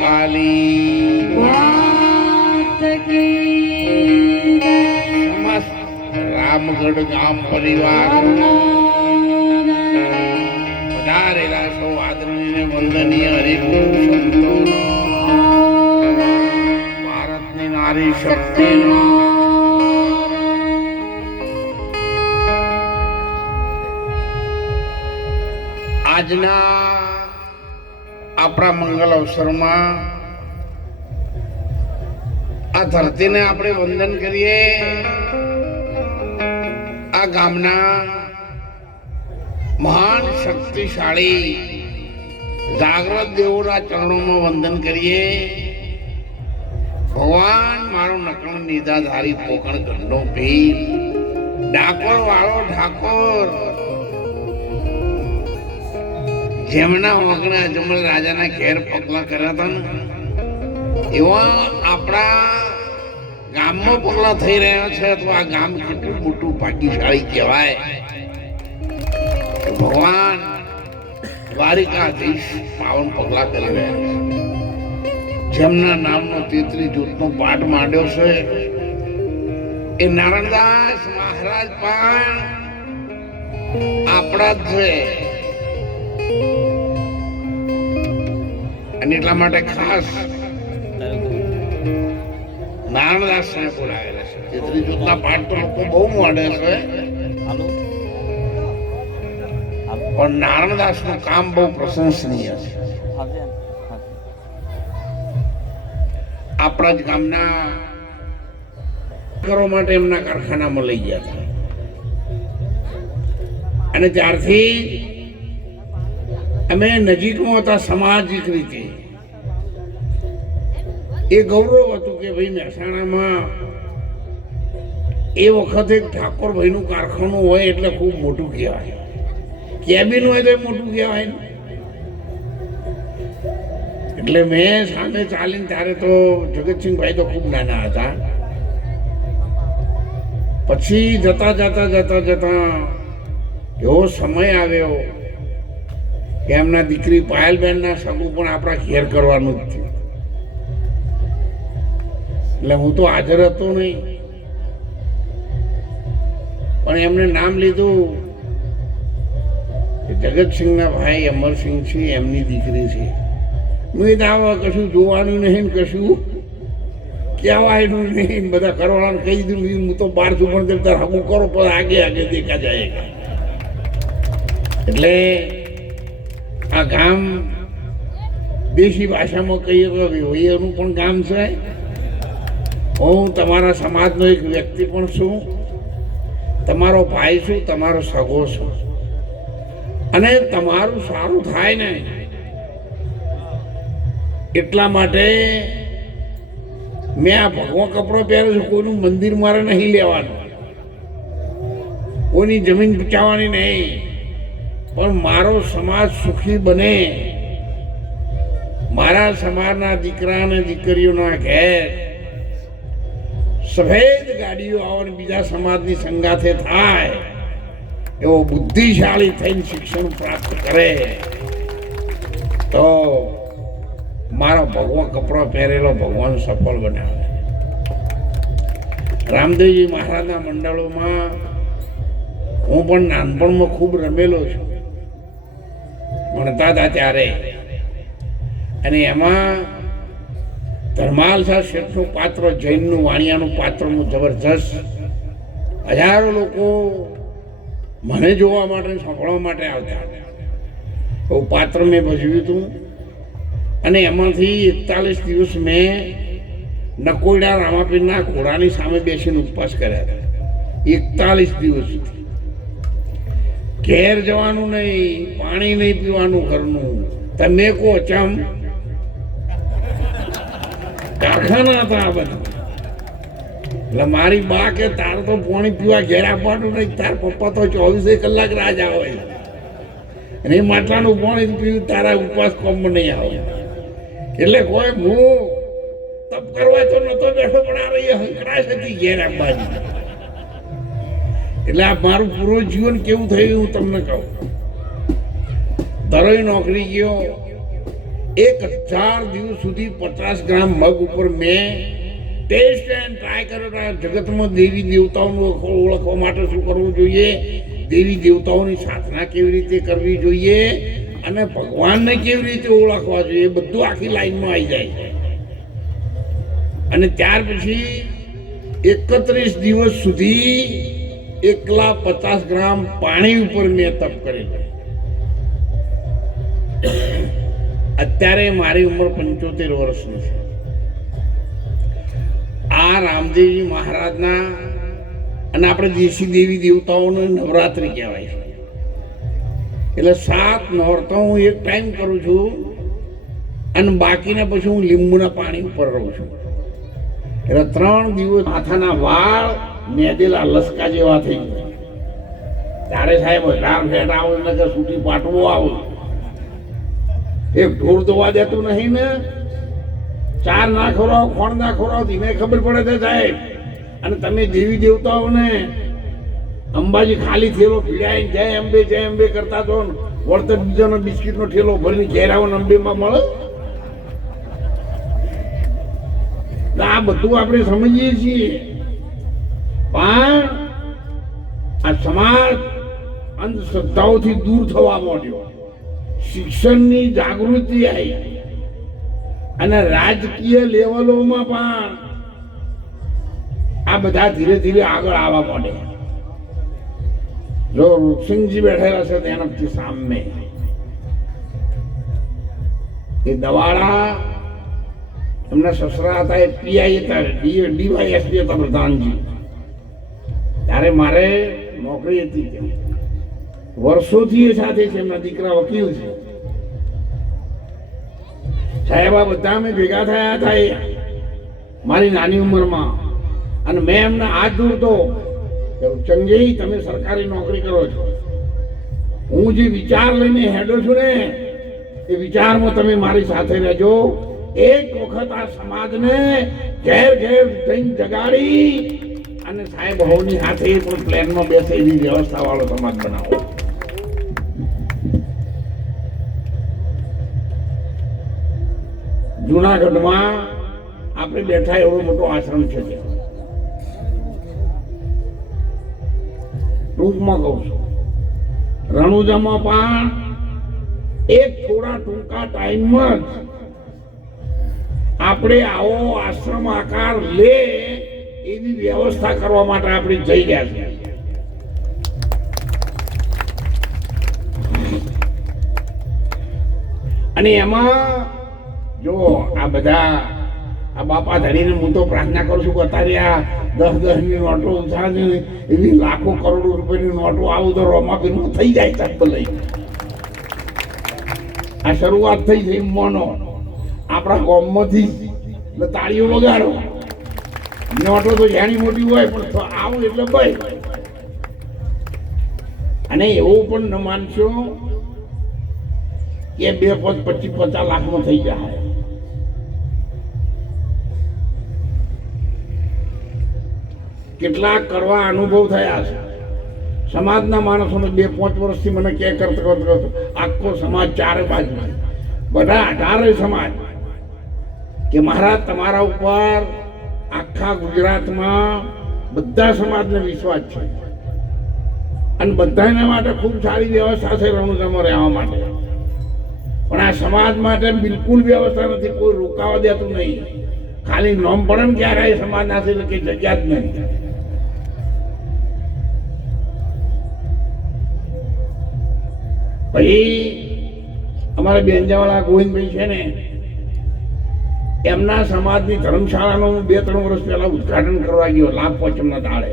કાલી સમસ્ત રામગઢ ગામ પરિવાર પધારેલા સૌ આદરણીય વંદનીય હરિગુરુ સંતોનો ભારતની નારી શક્તિનો આજના આપણા મંગલ અવસરમાં આ ધરતીને આપણે વંદન કરીએ. આ ગામના મહાન શક્તિશાળી જાગૃત દેવોના ચરણોમાં વંદન કરીએ. ભગવાન મારો નકણ નિદાધારી પોકણ ગઢનો પીર ડાકોર વાળો ઠાકોર જેમના વગણે અજમલ રાજાના ઘેર પગલા કર્યા હતા ને એવા આપણા ગામમાં પગલા થઈ રહ્યા છે. તો આ ગામ કેટલું મોટું ભાગ્યશાળી કહેવાય. ભગવાન દ્વારિકાધીશ પાવન પગલા કરી રહ્યા છે. જેમના નામનો 33 જૂથનો પાઠ માંડ્યો છે એ નારાયણદાસ મહારાજ પણ આપણા જ છે. અને એટલા માટે ખાસ નારાયણદાસ ને બોલાવેલા છે. 33 જૂથના પાઠ તો લોકો બહુ માંડે છે, પણ નારાયણદાસ નું કામ બહુ પ્રશંસનીય છે. આપણા જ ગામના કરવા માટે એમના કારખાનામાં લઈ ગયા હતા અને ત્યારથી અમે નજીકમાં હતા. સામાજિક રીતે એ ગૌરવ હતું કે ભાઈ મહેસાણામાં એ વખતે ઠાકોરભાઈનું કારખાનું હોય એટલે ખૂબ મોટું કહેવાય. કેબિન હોય તો મોટું કહેવાય ને. એટલે મેં સામે ચાલીને ત્યારે તો જગતસિંહભાઈ તો ખૂબ નાના હતા. પછી જતા જતા જતા જતા એવો સમય આવ્યો કે એમના દીકરી પાયલબેનના સગું પણ આપણા ઘેર કરવાનું જ થયું. એટલે હું તો હાજર હતો નહીં, પણ એમને નામ લીધું કે જગતસિંહના ભાઈ અમરસિંહ છે, એમની દીકરી છે. મેં આવા કશું જોવાનું નહીં, કશું કહેવાયનું નહીં, બધા કરવાનું કહી દીધું. હું તો 12 છું પણ તાર હમું કરો પણ આગે આગે દેખા જાય. એટલે આ ગામ દેશી ભાષામાં કહીએ તો વિહોયનું પણ ગામ છે. હું તમારા સમાજનો એક વ્યક્તિ પણ છું, તમારો ભાઈ છું, તમારો સગો છું. અને તમારું સારું થાય ને એટલા માટે મેં આ ભગવો કપડો પહેર્યો છું. કોઈનું મંદિર મારે નહીં લેવાનું, કોઈની જમીન બચાવવાની નહીં, પણ મારો સમાજ સુખી બને, મારા સમાજના દીકરા અને દીકરીઓના ઘેર સફેદ ગાડીઓ આવે બીજા સમાજની સંગાથે થાય એવો બુદ્ધિશાળી થઈને શિક્ષણ પ્રાપ્ત કરે તો મારો ભગવો કપડો પહેરેલો ભગવાન સફળ બનાવે. રામદેવજી મહારાજના મંડળોમાં હું પણ નાનપણમાં ખૂબ રમેલો છું, ભણતા હતા ત્યારે. અને એમાં ધર્માલસા શેઠનું પાત્ર, જૈનનું વાણિયાનું પાત્રનું જબરજસ્ત. હજારો લોકો મને જોવા માટે, સાંભળવા માટે આવતા. એવું પાત્ર મેં ભજવ્યું હતું. અને એમાંથી 41 દિવસ મેં નકોડા રામાપીરના ઘોડાની સામે બેસીને ઉપવાસ કર્યા હતા. 41 દિવસ સુધી ઘેર જવાનું નહીં, પાણી નહીં પીવાનું ઘરનું. તમે કહો ચમ કારખાના હતા આ બધા. એટલે મારી બા કે તાર તો પાણી પીવા ઘેર આપવાનું નહીં, તાર પપ્પા તો 24 કલાક રાજા હોય અને એ માટલાનું પાણી પીવું, તારા ઉપવાસ કોમમાં નહીં આવે. એટલે કોઈ હું તપ કરવા તો નતો બેઠો, પણ આ રહી હંકડાશ હતી ઘેર આપવાની. એટલે આ મારું પૂરું જીવન કેવું થયું હું તમને કહું. દરોઈ નોકરી ગયો, 1000 દિવસ સુધી 50 ગ્રામ મગ ઉપર મેં ટેસ્ટ એન્ડ ટ્રાય કર્યો. જગતમાં દેવી દેવતાઓનું ઓળખવા માટે શું કરવું જોઈએ, દેવી દેવતાઓની સાધના કેવી રીતે કરવી જોઈએ અને ભગવાનને કેવી રીતે ઓળખવા જોઈએ, એ બધું આખી લાઈનમાં આવી જાય છે. અને ત્યાર પછી 31 દિવસ સુધી એકલા 50 ગ્રામ પાણી ઉપર મેં તપ કરેલું. અત્યારે મારી ઉંમર 75 વર્ષની છે. આ રામદેવજી મહારાજના અને આપણે દેશી દેવી દેવતાઓને નવરાત્રિ કહેવાય છે. એટલે 7 નોરતો હું એક ટાઈમ કરું છું અને બાકીના પછી હું લીંબુના પાણી ઉપર રહું છું. એટલે 3 દિવસ માથાના વાળ મેદેલા લસકા જેવા થઈ ગયા. ત્યારે સાહેબ 1000 ફેટ આવો ને કે સૂટી પાટવો આવો, એક ઢોર દોવા દેતું નહીં ને, 4 ના ખોરાવ ખોણ ના ખોરાવ ધીમે ખબર પડે છે સાહેબ. અને તમે દેવી દેવતાઓને અંબાજી ખાલી થેલો પીડાય જય અંબે કરતા છો, વળતર બીજાનો બિસ્કીટનો ઠેલો ભરીને ઘેરાવો અંબેમાં મળે. આ બધું આપણે સમજીએ છીએ, પણ આ સમાજ અંધશ્રદ્ધાઓથી દૂર થવા માંડ્યો, શિક્ષણની જાગૃતિ આવી અને રાજકીય લેવલોમાં પણ આ બધા ધીરે ધીરે આગળ આવવા માંડે. જો રૂપસિંહજી બેઠેલા છે તેનાથી સામે એ દવાડા એમના સસરા હતા, એ પીઆઈ હતા, ડીવાયએસપી હતા પ્રધાનજી. ત્યારે મારે નોકરી હતી, વર્ષોથી એ સાથે છે. એમના દીકરા વકીલ છે. સાહેબ આ બધા અમે ભેગા થયા હતા એ મારી નાની ઉંમરમાં, અને મેં એમને હાથ જોડતો કે ચંગેઈ તમે સરકારી નોકરી કરો છો, હું જે વિચાર લઈને હેડો છું ને એ વિચારમાં તમે મારી સાથે રહેજો. એક વખત આ સમાજને ઘેર ઘેર જઈને જગાડી અને સાહેબ હોની હાથે પણ પ્લેનમાં બેસે એવી વ્યવસ્થા વાળો સમાજ બનાવો. જુનાગઢમાં આપણે બેઠા એવડો મોટો આશ્રમ છે. ટૂંકમાં કહું છું, રણુજામાં પણ એક થોડા ટૂંકા ટાઈમમાં જ આપણે આવો આશ્રમ આકાર લે એવી વ્યવસ્થા કરવા માટે આપણે જઈ રહ્યા છીએ. અને એમાં જો આ બધા આ બાપા ધણીને હું તો પ્રાર્થના કરું છું કે અત્યારે આ 10-10ની નોટો ઉછાળે એવી લાખો કરોડો રૂપિયાની નોટો આવું તો રોમાપીરમાં થઈ જાય ચાપ લઈ. આ શરૂઆત થઈ છે મોનો આપણા ગામમાંથી, એટલે તાળીઓ વગાડો. નોટો તો જાણી મોટી હોય પણ આવો એટલે ભાઈ. અને એવું પણ ન માનશો કે 25-50 લાખમાં થઈ જાય. કેટલાક કરવા અનુભવ થયા છે સમાજના માણસોને. 2-5 વર્ષથી મને કે કરતો આખો સમાજ ચારે બાજુ બધા 18 સમાજ કે મહારાજ તમારા ઉપર આખા ગુજરાતમાં બધા સમાજને વિશ્વાસ છે અને બધાને માટે ખૂબ સારી વ્યવસ્થા છે રણુજામાં રહેવા માટે. પણ આ સમાજ માટે બિલકુલ વ્યવસ્થા નથી, કોઈ રોકાવા દેતું નહીં. ખાલી નોમ પડે ને ક્યારે એ સમાજ ના છે કે જગ્યા જ નહીં. પછી અમારા બેંજાવાળા ગોવિંદભાઈ છે ને, એમના સમાજની ધર્મશાળાનું 2-3 વર્ષ પહેલા ઉદઘાટન કરવા ગયો લાભ પોચમના દાડે.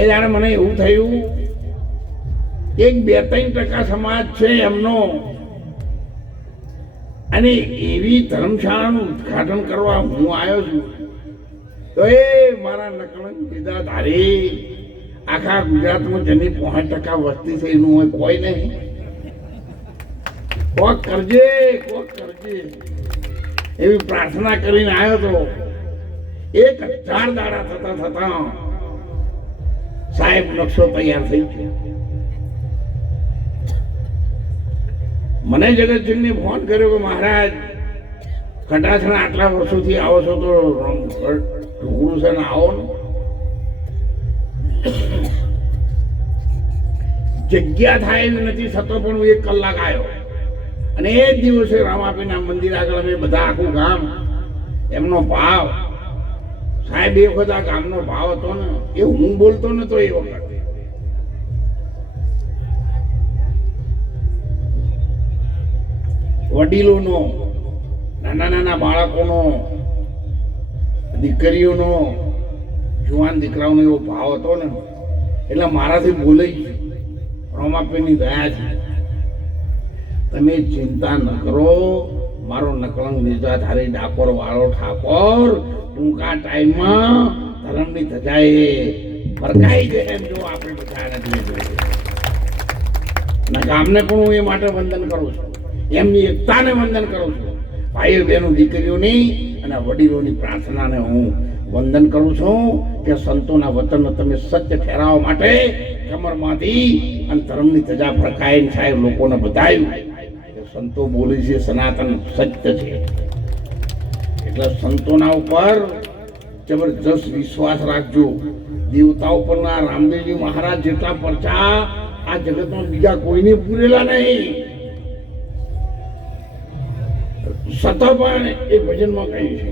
એ જાણે મને એવું થયું કે 2-3% સમાજ છે એમનો, અને એવી ધર્મશાળાનું ઉદઘાટન કરવા હું આવ્યો છું તો એ મારા નકળંગ દીધા ધારી આખા ગુજરાતમાં જેની 5% વસ્તી છે એનું હોય કોઈ નહીં. કોક કરજે એવી પ્રાર્થના કરીને આવ્યો તો 1000 દાડા થતા સાહેબ નકશો તૈયાર થઈ ગયો. મને જગતસિંહને ફોન કર્યો કે મહારાજ ખટાસણા આટલા વર્ષોથી આવો છો તો ઢોકળું છે ને આવો ને. જગ્યા થાય એવી નથી, છતાં પણ હું 1 કલાક આવ્યો અને એ જ દિવસે રામાપીના મંદિર આગળ અમે બધા આખું ગામ એમનો ભાવ સાહેબ એ વખત આ ગામનો ભાવ હતો ને એ હું બોલતો નતો એ વખત. વડીલોનો, નાના નાના બાળકોનો, દીકરીઓનો, જુવાન દીકરાઓનો એવો ભાવ હતો ને એટલે મારાથી બોલાઈ ગયું. રોમાપીની દયા છે. તમે ચિંતા ન કરો, મારો નકળંગ નિજાધારી ડાકોર વાળો ઠાકોર ટૂંકા ટાઈમમાં ધર્મની ધજાએ ફરકાઈ જાય એમ જો આપણે બધા નથી. અને ગામને પણ હું એ માટે વંદન કરું છું, એમની એકતાને વંદન કરું છું. ભાઈઓ બહેનો દીકરીઓની અને વડીલોની પ્રાર્થનાને હું વંદન કરું છું કે સંતોના વતનને તમે સત્ય ઠેરાવવા માટે કમરમાંથી અને ધર્મની ધજા ફરકાઈને સાહેબ લોકોને બતાવ્યું કે સંતો બોલે છે સનાતન સત્ય છે. એટલે સંતોના ઉપર જબરજસ્ત વિશ્વાસ રાખજો. દેવતાઓ પરના રામદેવજી મહારાજ જેટલા પરચા આ જગતમાં બીજા કોઈને પૂરેલા નહીં. સતત પણ એ ભજનમાં કહ્યું છે